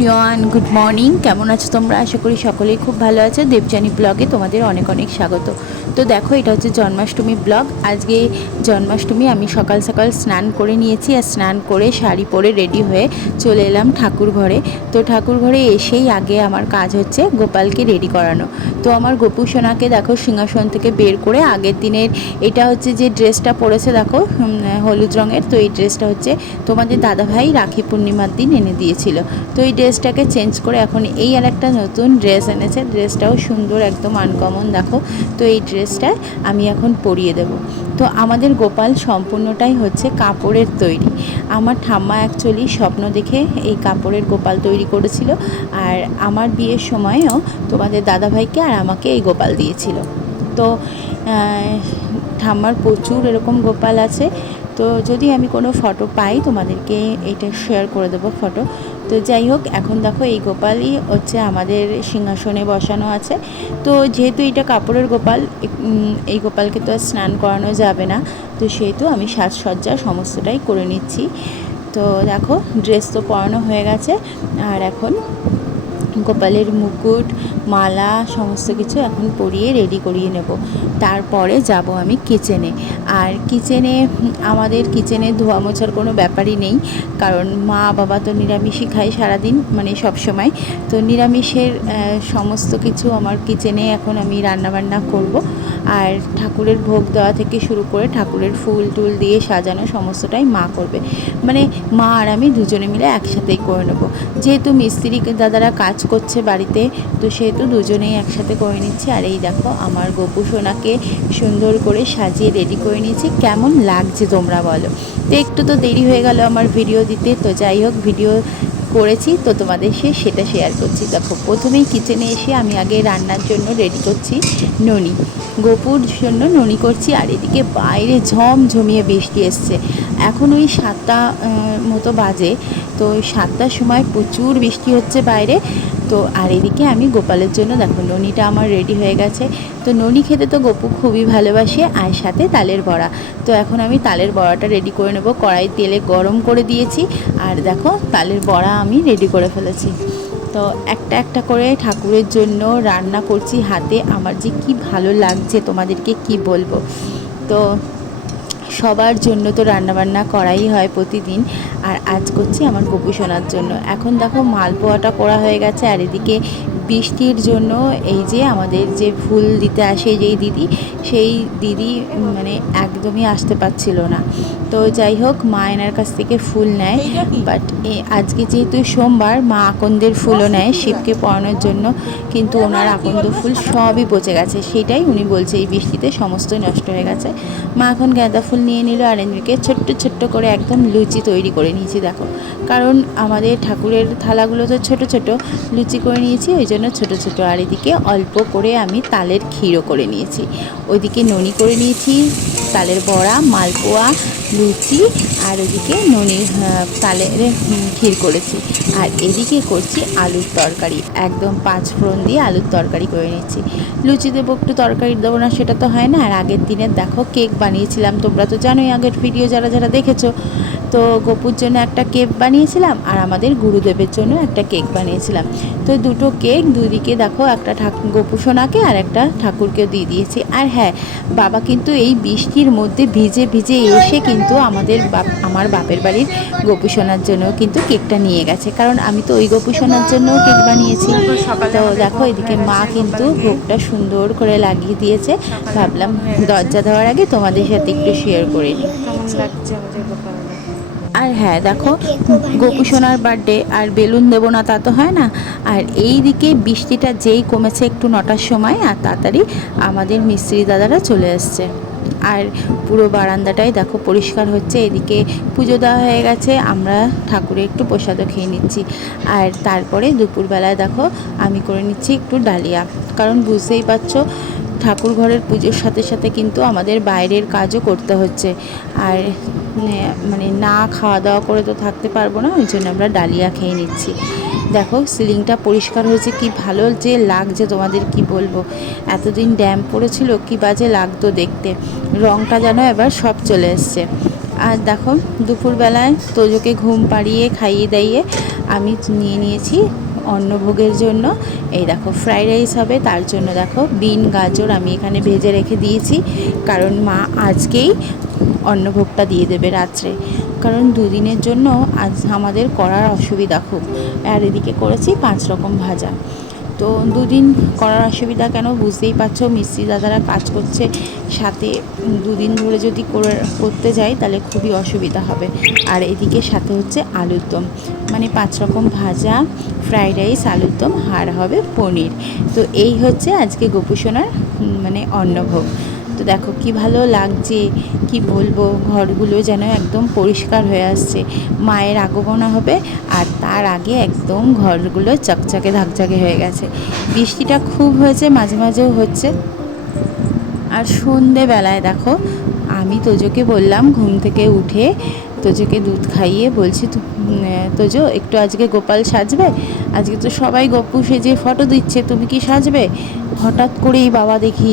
Everyone, good morning. কেমন আছো তোমরা? আশা করি সকলেই খুব ভালো আছে। দেবজানী ব্লগে তোমাদের অনেক অনেক স্বাগত। তো দেখো, এটা হচ্ছে জন্মাষ্টমী ব্লগ। আজকে জন্মাষ্টমী আমি সকাল সকাল স্নান করে নিয়েছি আর স্নান করে শাড়ি পরে রেডি হয়ে চলে এলাম ঠাকুর ঘরে। তো ঠাকুর ঘরে এসেই আগে আমার কাজ হচ্ছে গোপালকে রেডি করানো। তো আমার গোপু সোনাকে দেখো সিংহাসন থেকে বের করে আগের দিনের এটা হচ্ছে যে ড্রেসটা পরেছে, দেখো হলুদ রঙের। তো এই ড্রেসটা হচ্ছে তোমাদের দাদাভাই রাখি পূর্ণিমার দিন এনে দিয়েছিল। তো এই ড্রেসটাকে চেঞ্জ করে এখন এই আর একটা নতুন ড্রেস এনেছে। ড্রেসটাও সুন্দর, একদম আনকমন দেখো। তো এই ড্রেসটা আমি এখন পরিয়ে দেব। তো আমাদের গোপাল সম্পূর্ণটাই হচ্ছে কাপড়ের তৈরি। আমার ঠাম্মা অ্যাকচুয়ালি স্বপ্ন দেখে এই কাপড়ের গোপাল তৈরি করেছিল। আর আমার বিয়ের সময়ও তোমাদের দাদাভাইকে আর আমাকে এই গোপাল দিয়েছিল। তো ঠাম্মার প্রচুর এরকম গোপাল আছে। তো যদি আমি কোনো ফটো পাই, তোমাদেরকে এটা শেয়ার করে দেবো ফটো তো যাই হোক, এখন দেখো এই গোপালই হচ্ছে আমাদের সিংহাসনে বসানো আছে। তো যেহেতু এটা কাপড়ের গোপাল এই গোপালকে তো আর স্নান করানো যাবে না। তো সেহেতু আমি সাজসজ্জা সমস্তটাই করে নিচ্ছি। তো দেখো ড্রেস তো পরানো হয়ে গেছে। আর এখন গোপালের মুকুট, মালা, সমস্ত কিছু এখন পরিয়ে রেডি করিয়ে নেব। তারপরে যাব আমি কিচেনে আর কিচেনে আমাদের কিচেনে ধোয়া মোছার কোনো ব্যাপারই নেই, কারণ মা বাবা তো নিরামিষই খায় সারাদিন মানে সব সময়। তো নিরামিষের সমস্ত কিছু আমার কিচেনে এখন আমি রান্নাবান্না করব। আর ঠাকুরের ভোগ দেওয়া থেকে শুরু করে ঠাকুরের ফুল টুল দিয়ে সাজানো সমস্তটাই মা করবে। মানে মা আর আমি দুজনে মিলে একসাথেই করে নেব। যেহেতু মিস্ত্রি দাদারা কাজ করছে বাড়িতে, তো সেহেতু দুজনেই একসাথে করে নিচ্ছি। আর এই দেখো, আমার গোপু সোনাকে সুন্দর করে সাজিয়ে রেডি করে নিয়েছি। কেমন লাগছে তোমরা বলো। তো একটু তো দেরি হয়ে গেল আমার ভিডিও দিতে, তো যাই হোক ভিডিও করেছি, তো তোমাদের সে সেটা শেয়ার করছি। দেখো, প্রথমেই কিচেনে এসে আমি আগে রান্নার জন্য রেডি করছি ননি। গোপুর জন্য ননি করছি, আর এদিকে বাইরে ঝমঝমিয়ে বৃষ্টি এসছে। এখন ওই সাতটা মতো বাজে, তো সাতটার সময় প্রচুর বৃষ্টি হচ্ছে বাইরে। তো আর এদিকে আমি গোপালের জন্য দেখো ননিটা আমার রেডি হয়ে গেছে। তো ননি খেতে তো গপু খুবই ভালোবাসে আর সাথে তালের বড়া। তো এখন আমি তালের বড়াটা রেডি করে নেব। কড়াই তেলে গরম করে দিয়েছি। আর দেখো তালের বড়া আমি রেডি করে ফেলেছি। তো একটা একটা করে ঠাকুরের জন্য রান্না করছি হাতে। আমার যে কি ভালো লাগছে তোমাদেরকে কি বলব? তো সবার জন্য তো রান্নাবান্না করাই হয় প্রতিদিন। আর আজ করছি আমার গোপু জন্য। এখন দেখো মালপোয়াটা করা হয়ে গেছে আর এদিকে বৃষ্টির জন্য এই যে আমাদের যে ফুল দিতে আসে যেই দিদি সেই দিদি মানে একদমই আসতে পারছিল না। তো যাই হোক মা এনার কাছ থেকে ফুল নেয়। বাট আজকে যেহেতু সোমবার মা আকন্দের ফুলও নেয় শিবকে পড়ানোর জন্য। কিন্তু ওনার আকন্দ ফুল সবই পচে গেছে। সেটাই উনি বলছে এই বৃষ্টিতে সমস্তই নষ্ট হয়ে গেছে। মা এখন গাঁদা ফুল নিয়ে নিল আর এদিকে ছোট্ট ছোট্ট করে একদম লুচি তৈরি করে নিয়েছি দেখো। কারণ আমাদের ঠাকুরের থালাগুলো তো ছোট ছোট লুচি করে নিয়েছি ওই জন্য ছোট ছোট আর এদিকে অল্প করে আমি তালের ক্ষীরও করে নিয়েছি। ওইদিকে ননি করে নিয়েছি। তালের বড়া মালপোয়া লুচি আর ওদিকে ননি আহ, তালের ক্ষীর করেছি। আর এদিকে করছি আলুর তরকারি। একদম পাঁচ ফোড়ন দিয়ে আলুর তরকারি করে নিচ্ছি। লুচি দেবো একটু তরকারি দেবো না সেটা তো হয় না। আর আগের দিনে দেখো কেক বানিয়েছিলাম। তোমরা তো জানোই আগের ভিডিও যারা যারা দেখেছ তো গপুর জন্য একটা কেক বানিয়েছিলাম আর আমাদের গুরুদেবের জন্য একটা কেক বানিয়েছিলাম। তো দুটো কেক দুদিকে দেখো একটা ঠাকুর গপু সোনাকে আর একটা ঠাকুরকেও দিয়ে দিয়েছি। আর হ্যাঁ বাবা কিন্তু এই বৃষ্টির মধ্যে ভিজে ভিজে এসে কিন্তু আমাদের বাপ আমার বাপের বাড়ির গপু সোনার জন্য কিন্তু কেকটা নিয়ে গেছে। কারণ আমি তো ওই গপু সোনার জন্যও কেক বানিয়েছি। তো দেখো এদিকে মা কিন্তু ভোগটা সুন্দর করে লাগিয়ে দিয়েছে। ভাবলাম দরজা দেওয়ার আগে তোমাদের সাথে একটু শেয়ার করে। নিই লাগছে আমাদের আর হ্যাঁ দেখো গোপু সোনার বার্থডে আর বেলুন দেবো না তা তো হয় না। আর এই দিকে বৃষ্টিটা যেই কমেছে একটু নটার সময় আর তাড়াতাড়ি আমাদের মিস্ত্রি দাদারা চলে এসছে আর পুরো বারান্দাটাই দেখো পরিষ্কার হচ্ছে, এদিকে পুজো দেওয়া হয়ে গেছে, আমরা ঠাকুরে একটু প্রসাদও খেয়ে নিচ্ছি। আর তারপরে দুপুরবেলায় দেখো আমি করে নিচ্ছি একটু ডালিয়া, কারণ বুঝতেই পারছ ঠাকুর ঘরের পুজোর সাথে সাথে কিন্তু আমাদের বাইরের কাজও করতে হচ্ছে। আর মানে না খাওয়া দাওয়া করে তো থাকতে পারব না, ওই জন্য আমরা ডালিয়া খেয়ে নিচ্ছি। দেখো, সিলিংটা পরিষ্কার হয়েছে, কি ভালো যে লাগছে তোমাদের কি বলব? এতদিন ড্যাম পড়েছিল, কি বাজে লাগতো দেখতে। রংটা যেন এবার সব চলে এসছে। আর দেখো, দুপুরবেলায় তোজোকে ঘুম পাড়িয়ে খাইয়ে দাইয়ে আমি নিয়ে নিয়েছি অন্নভোগের জন্য। এই দেখো ফ্রাইড রাইস হবে, তার জন্য দেখো বিন গাজর আমি এখানে ভেজে রেখে দিয়েছি। কারণ মা আজকেই অন্নভোগটা দিয়ে দেবে রাত্রে। কারণ দুদিনের জন্য আজ আমাদের করার অসুবিধা খুব। আর এদিকে করেছি পাঁচ রকম ভাজা। তো দুদিন করার অসুবিধা কেন বুঝতেই পারছ? মিস্ত্রি দাদারা কাজ করছে, সাথে দুদিন ধরে যদি করে, করতে যাই তাহলে খুবই অসুবিধা হবে। আর এদিকে সাথে হচ্ছে আলুর দম। মানে পাঁচ রকম ভাজা, ফ্রাইড রাইস, আলুর দম, আর হবে পনির। তো এই হচ্ছে আজকে গোপুসোনার মানে অন্নভোগ। তো দেখো কি ভালো লাগছে, কি বলব? ঘরগুলো যেন একদম পরিষ্কার হয়ে আসছে। মায়ের আগমনা হবে আর তার আগে একদম ঘরগুলো চকচকে ধাকচকে হয়ে গেছে। বৃষ্টিটা খুব হয়েছে, মাঝে মাঝেও হচ্ছে। আর সন্ধেবেলায় দেখো, আমি তোজোকে বললাম, ঘুম থেকে উঠে তোজোকে দুধ খাইয়ে বলছি তোজো, একটু আজকে গোপাল সাজবে? আজকে তো সবাই গপ্পু সেজে ফটো দিচ্ছে, তুমি কি সাজবে? হঠাৎ করেই বাবা দেখি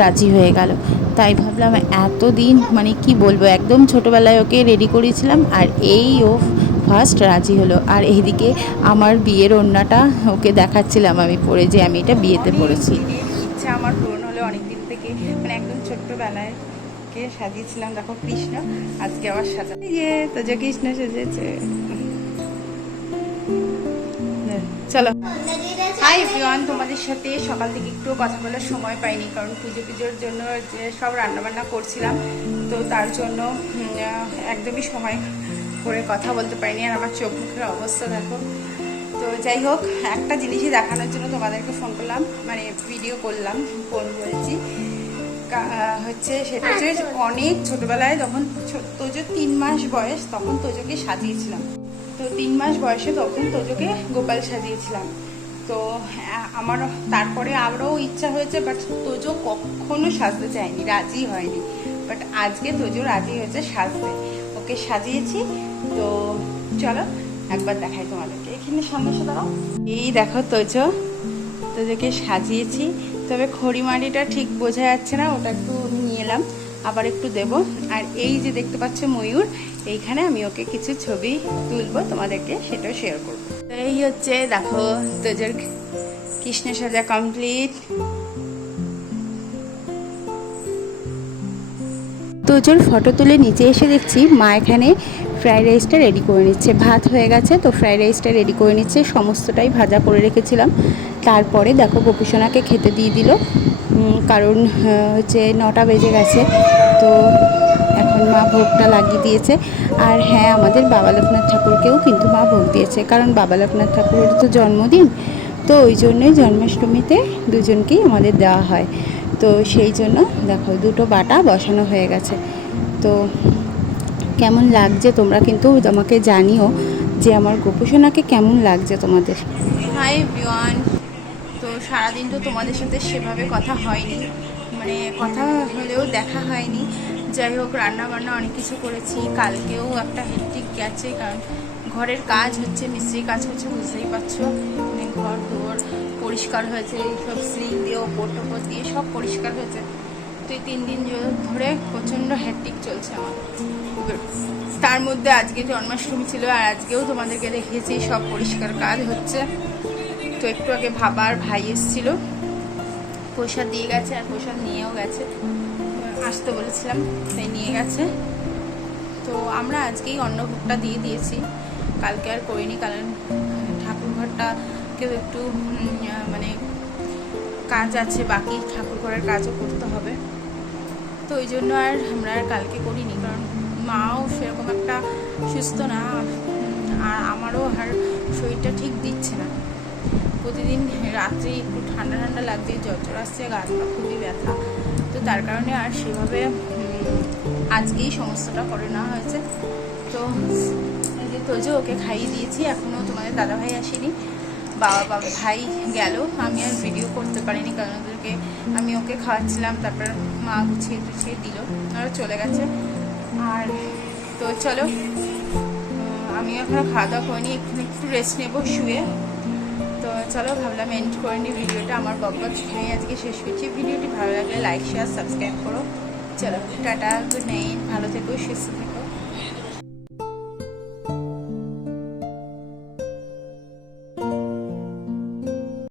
রাজি হয়ে গেল। তাই ভাবলাম এতদিন মানে কি বলব, একদম ছোটোবেলায় ওকে রেডি করেছিলাম, আর এই ও ফার্স্ট রাজি হলো। আর এইদিকে আমার বিয়ের ওড়নাটা ওকে দেখাচ্ছিলাম আমি পরে যে আমি এটা বিয়েতে পড়েছি। ইচ্ছা আমার পূরণ হলো অনেক দিন থেকে মানে একদম ছোট্টবেলায়। কে সাজিয়েছিলাম, দেখো কৃষ্ণ, আজকে আবার সাজা তো যে কৃষ্ণ সেজেছে চলো। হাই এভরিওয়ান তোমাদের সাথে সকাল থেকে একটু কথা বলার সময় পাইনি, কারণ পুজো পুজোর জন্য যে সব রান্নাবান্না করছিলাম, তো তার জন্য একদমই সময় করে কথা বলতে পারিনি, আর আমার চোখ মুখের অবস্থা দেখো। তো যাই হোক, একটা জিনিসই দেখানোর জন্য তোমাদেরকে ফোন করলাম মানে ভিডিও করলাম ফোন বলছি। হচ্ছে সেটা হচ্ছে অনেক ছোটবেলায় যখন তোজোর তিন মাস বয়স তখন তোজোকে সাজিয়েছিলাম। তো তিন মাস বয়সে তখন তোজোকে গোপাল সাজিয়েছিলাম। তো আমার তারপরে আরও ইচ্ছা হয়েছে বাট তোজো কখনো সাজতে চায়নি, রাজি হয়নি। বাট আজকে তোজো রাজি হয়েছে সাজতে। ওকে সাজিয়েছি। তো চলো, একবার দেখাই তোমাদেরকে। এখানে সামনে দাঁড়াও। এই দেখো তোজো তোদেরকে সাজিয়েছি। তবে খড়িমাটিটা ঠিক বোঝা যাচ্ছে না, ওটা একটু নিয়ে এলাম, আবার একটু দেব। আর এই যে দেখতে পাচ্ছ ময়ূর, এইখানে আমি ওকে কিছু ছবি তুলবো, তোমাদেরকে সেটাও শেয়ার করব। এই হচ্ছে, দেখো তোদের কৃষ্ণ সাজা কমপ্লিট তোজোর ফটো তুলে নিচে এসে দেখছি মা এখানে ফ্রাইড রাইসটা রেডি করে নিচ্ছে। ভাত হয়ে গেছে, তো ফ্রাইড রাইসটা রেডি করে নিচ্ছে। সমস্তটাই ভাজা করে রেখেছিলাম। তারপরে দেখো গোপুসোনাকে খেতে দিয়ে দিল। কারণ হচ্ছে নটা বেজে গেছে, তো এখন মা ভোগটা লাগিয়ে দিয়েছে। আর হ্যাঁ আমাদের বাবা লোকনাথ ঠাকুরকেও কিন্তু মা ভোগ দিয়েছে, কারণ বাবা লোকনাথ ঠাকুরের তো জন্মদিন। তো ওই জন্যই জন্মাষ্টমীতে দুজনকেই আমাদের দেওয়া হয়। তো সেই জন্য দেখো দুটো বাটা বসানো হয়ে গেছে। তো কেমন লাগছে তোমরা কিন্তু আমাকে জানিও যে আমার গোপোষণাকে কেমন লাগছে তোমাদের। হাই এভরিওয়ান তো সারাদিন তো তোমাদের সাথে সেভাবে কথা হয়নি। মানে কথা হলেও দেখা হয়নি। যাই হোক রান্না বান্না অনেক কিছু করেছি। কালকেও একটা হেক্টিক গেছে, কারণ ঘরের কাজ হচ্ছে মিস্ত্রি কাজ হচ্ছে, বুঝতেই পারছ। মানে ঘর দুয়ার পরিষ্কার হয়েছে, এইসব সিলিং দিয়ে, ওপর টোপর দিয়ে সব পরিষ্কার হয়েছে। তো এই তিন দিন ধরে প্রচণ্ড হ্যাট্রিক চলছে আমার। তার মধ্যে আজকে জন্মাষ্টমী ছিল আর আজকেও তোমাদেরকে দেখিয়েছি, সব পরিষ্কার কাজ হচ্ছে। তো একটু আগে ভাবার ভাই এসেছিল। প্রসাদ দিয়ে গেছে আর প্রসাদ নিয়েও গেছে। আসতে বলেছিলাম, তাই নিয়ে গেছে। তো আমরা আজকেই অন্নভোগটা দিয়ে দিয়েছি। কালকে আর করিনি, কারণ ঠাকুর ঘরটা কেউ একটু মানে কাজ আছে, বাকি ঠাকুর ঘরের কাজও করতে হবে। তো ওই জন্য আর আমরা আর কালকে করিনি, কারণ মাও সেরকম একটা সুস্থ না। আর আমারও আর শরীরটা ঠিক দিচ্ছে না। প্রতিদিন রাত্রে একটু ঠান্ডা ঠান্ডা লাগছে, জ্বর জ্বর আসছে, গা হাত পা খুবই ব্যথা। তো তার কারণে আর সেভাবে আজকেই সমস্যাটা করে নেওয়া হয়েছে। তো যে তোজো, ওকে খাইয়ে দিয়েছি, এখনও তোমাদের দাদাভাই আসেনি। বাবা বাবা ভাই গেল। আমি আর ভিডিও করতে পারিনি, কারণ ওদেরকে আমি ওকে খাওয়াচ্ছিলাম, তারপর মা গুছিয়ে টুছিয়ে দিল, ওরা চলে গেছে। আর তো চলো আমি এখনও খাওয়া দাওয়া করিনি একটু একটু রেস্ট নেব শুয়ে। তো চলো, ভাবলাম এন্ড করে নি ভিডিওটা, আমার বকবক শুনে আজকে শেষ করছি। ভিডিওটি ভালো লাগলে লাইক শেয়ার সাবস্ক্রাইব করো। চলো, টাটা গুড নাইট ভালো থেকো, সুস্থ থেকো।